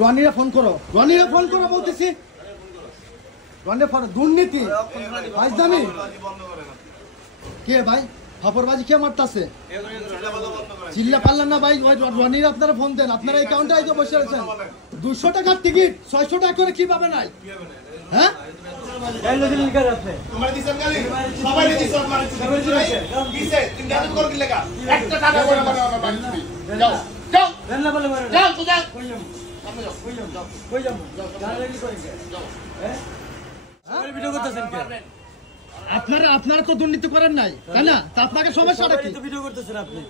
রনিরা phone করো, রনিরা phone করো বলতেছি। রনিরা ফোন, দুর্নীতি ফাইজদামি কে ভাই? খবরবাজি কে মারতাছে? চিল্লা পারলেন না ভাই। রনিরা আপনারা ফোন দেন, আপনারা এই কাউন্টারে তো বসে আছেন। 200 টাকার টিকিট 600 টাকা করে কি পাবে নাই? হ্যাঁ আপনারা তো দুর্নীতি করেন নাই, তাই না? তা আপনাকে সমস্যাটা কি?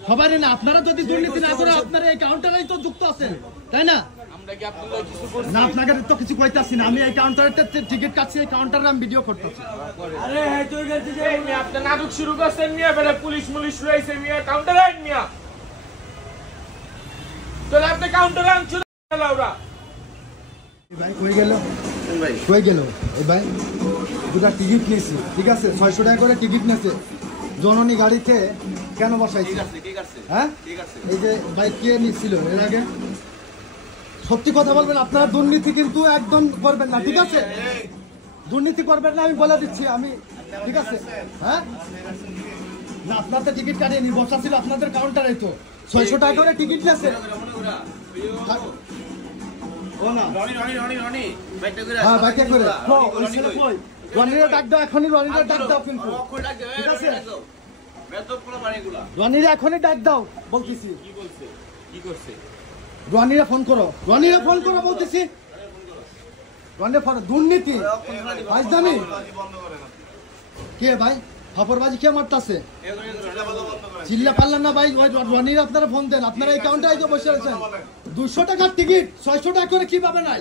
সবাই না, আপনারা যদি দুর্নীতি না করে আপনারা এই কাউন্টারেই তো যুক্ত আছেন, তাই না? না আপনাকে তো কিছু কইতাছি না, আমি এই কাউন্টারটা টিকিট কাটছি, এই কাউন্টারে আমি ভিডিও করতেছি। আরে হ্যাঁ তোর কাছে যে আপনি নাটক শুরু করছেন মিয়া, বেলা পুলিশ রয়েছে মিয়া, কাউন্টারে আইন মিয়া। তাহলে আপনি কাউন্টারে আনছেন লাউরা ভাই কই গেল? ভাই কই গেল? এই ভাই দুটা টিকিট নিয়েছি, ঠিক আছে? 600 টাকা করে টিকিট নিয়েছে। জননী গাড়িতে কেন বসাইছি? হ্যাঁ এই যে ভাই কে নিচ্ছিল এর আগে? সত্যি কথা বলবেন, আপনারা দুর্নীতি কিন্তু একদম করবেন না, ঠিক আছে? দুর্নীতি করবেন না, আমি বলে দিচ্ছি আমি, ঠিক আছে? হ্যাঁ না, আপনাদের টিকিট কাটিয়ে নি, বসা ছিল আপনাদের কাউন্টারে, তো 600 টাকা করে টিকিট নিয়েছে। হ্যাঁ ভাই কে করে রনিরা ডাক দাও, এখনই রনিরা ডাক দাও কিন্তু, ঠিক আছে? রনিরা এখনই ডাক দাও বলতেছি। কি করছে? রনিরা ফোন করো, রনিরা ফোন করো বলতেছি। রনিরা ফোন, দুর্নীতি ফাইজদামি কে ভাই? খবরবাজি কে মারতাছে? চিল্লা পারলেন না ভাই। রনিরা আপনারা ফোন দেন, আপনারা এই কাউন্টারে তো বসে আছেন। 200 টাকার টিকিট 600 টাকা করে কি পাবে নাই?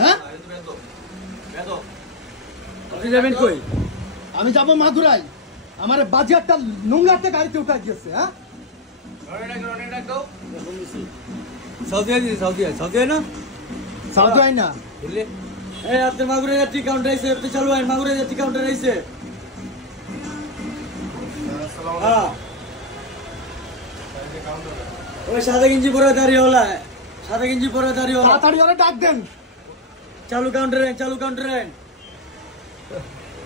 হ্যাঁ আপনি যাবেন কই? আমি যাবো মাগুরাই, আমার বাজারটা নোংরাতে গাড়িতে উঠা গিয়েছে। হ্যাঁ সাউদি না সাউদি আই না বুঝলে? এই আপনি মাগুরে যাত্রী কাউন্টার আইছে, আপনি চালু আইন মাগুরে যাত্রী কাউন্টার আইছে। হ্যাঁ ওই সাদা গেঞ্জি পরে দাঁড়িয়ে হলা, সাদা গেঞ্জি পরে দাঁড়িয়ে হলা, তাড়াতাড়ি ওরা ডাক দেন। চালু কাউন্টারে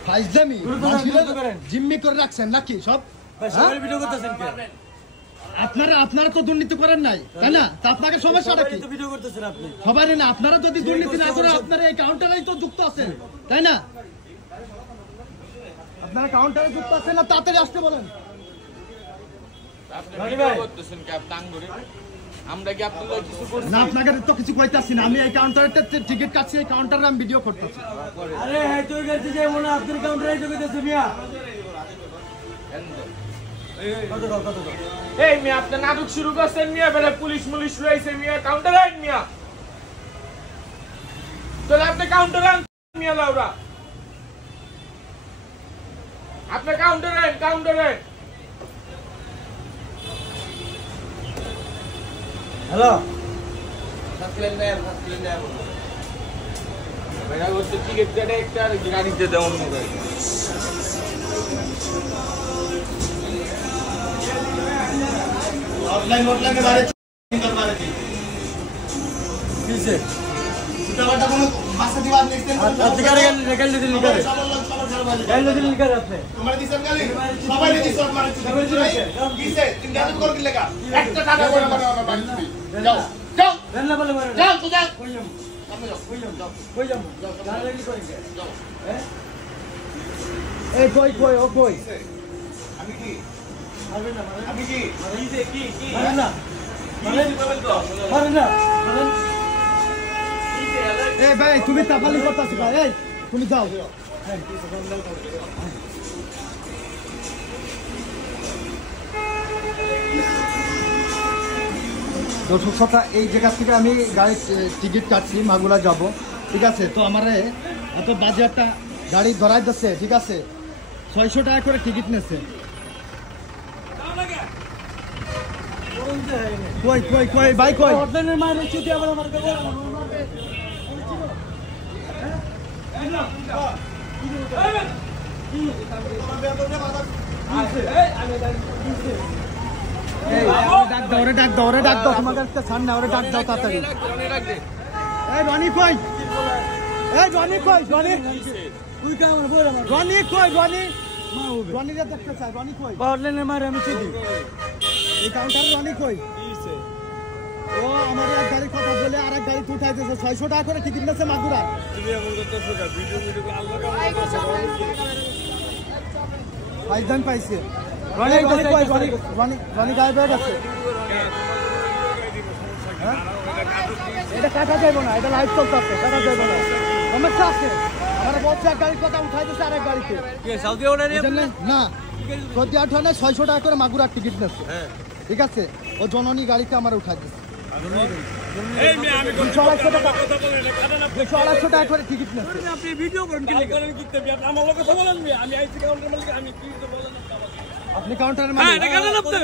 ফাইজদামি জিম্মি করে রাখছেন নাকি সব? সবাই ভিডিও করতেছেন কেন? আপনারা তো দুর্নীতি করেন নাই, তাই না? তা আপনাকে সমস্যাটা কি? ভিডিও করতেছেন আপনি। সবাই না, আপনারা যদি দুর্নীতি না করে আপনারা এই কাউন্টারেই তো যুক্ত আছেন, তাই না? আপনারা কাউন্টারে যুক্ত আছেন না, তাড়াতাড়ি আসতে বলেন। না আপনাকে তো কিছু কইতাছি না, আমি এই কাউন্টারটা টিকিট কাটছি, এই কাউন্টারে আমি ভিডিও করতেছি। আরে হ্যাঁ তোর কাছে যে মনে আপনার কাউন্টারে ঢুকেছে মিয়া। এই মিয়া আপনি নাটক শুরু করছেন মিয়া, বেলা পুলিশ রয়েছে মিয়া, কাউন্টারে আইন মিয়া। তাহলে আপনি কাউন্টারে আনছেন মিয়া লাউরা, আপনি কাউন্টারে। হ্যালো টিকিট কেটে একটা গাড়িতে দেওয়ার মতো ভাই তুমি তাপালি করতেছো ভাই, এই তুমি যাও। দর্শক শ্রোতা, এই জায়গা থেকে আমি গাড়ির টিকিট কাটছি, মাগুরা যাব, ঠিক আছে? তো আমার এত বাজে একটা গাড়ি ধরাই দিচ্ছে, ঠিক আছে? 600 টাকা করে টিকিট নিয়েছে। কই ভাই কই? ডাক দাও, তোমাদের ছাড় না, ওরে ডাক দাও তাড়াতাড়ি। এই রনি কই এই রনি কই রনি তুই কে আমার বল আমার রনি কই রনি মা হবে রনি রে দেখতে চাই রনি কই পারলেনে মারে আমি চিনি এই কাউন্টার রনি কই কিছে ও আমাদের এক গাড়ির কথা বলে আরেক গাড়ি উঠাই দিয়েছে 600 টাকা করে টিকিট নিয়েছে মাগুরা তুমি এমন করতেছো না ভিডিও আল্লাহ আইদান পাইছে রনি কই রনি গায়েব হয়ে গেছে এটা কাটা যাইব না এটা লাইভ চলতেছে কাটা যাইব না সমস্যা আছে আমার বলছে এক গাড়ির কথা উঠাই দিয়েছে আরেক গাড়িতে সৌদি আরবে না সৌদি আরবে 600 টাকা করে মাগুরার টিকিট নিয়েছে ঠিক আছে ও জননী গাড়িতে আমার উঠাই দিয়েছে এই মে আমি 200 টাকা করে টিকিট নিয়েছে আপনি ভিডিও করেন কি লাগা আপনি আমার লোক কথা বলেন আমি আইসি কাউন্টার মালিক আমি কি বলেন আপনি কাউন্টারের মালিক হ্যাঁ এটা কেন আপনি